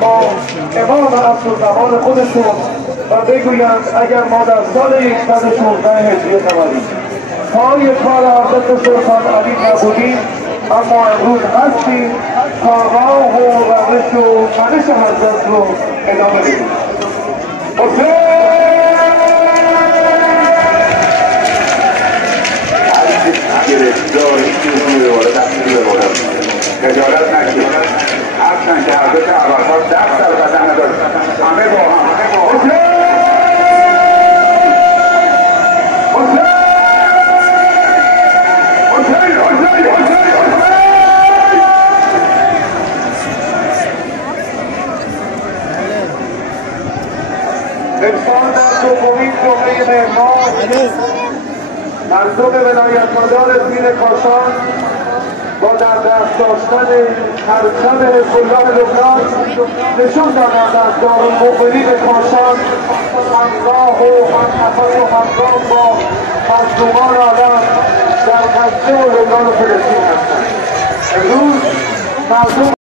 با امام عبدالزمان خودشون و بگویند اگر ما در سال 116 هجری قمری پای کار حضرت سلطان علی نبودیم، اما امروز هستیم تا راه و روش و منش حضرت رو ادامه بدیم. خجالت نکشید، هستن که حضرت ابوالفضل دست در بدن نداشت، همه با هم امسال در دومین جمعه مهرماه مردم ولایتمدار پیر کاشان با در دست داشتن پرچم حزب الله لبنان نشون دادند از دارالمؤمنین کاشان همراه و همنفس و همگام با مظلومان عالم در غزه و لبنان و فلسطین هستند. امروز مردم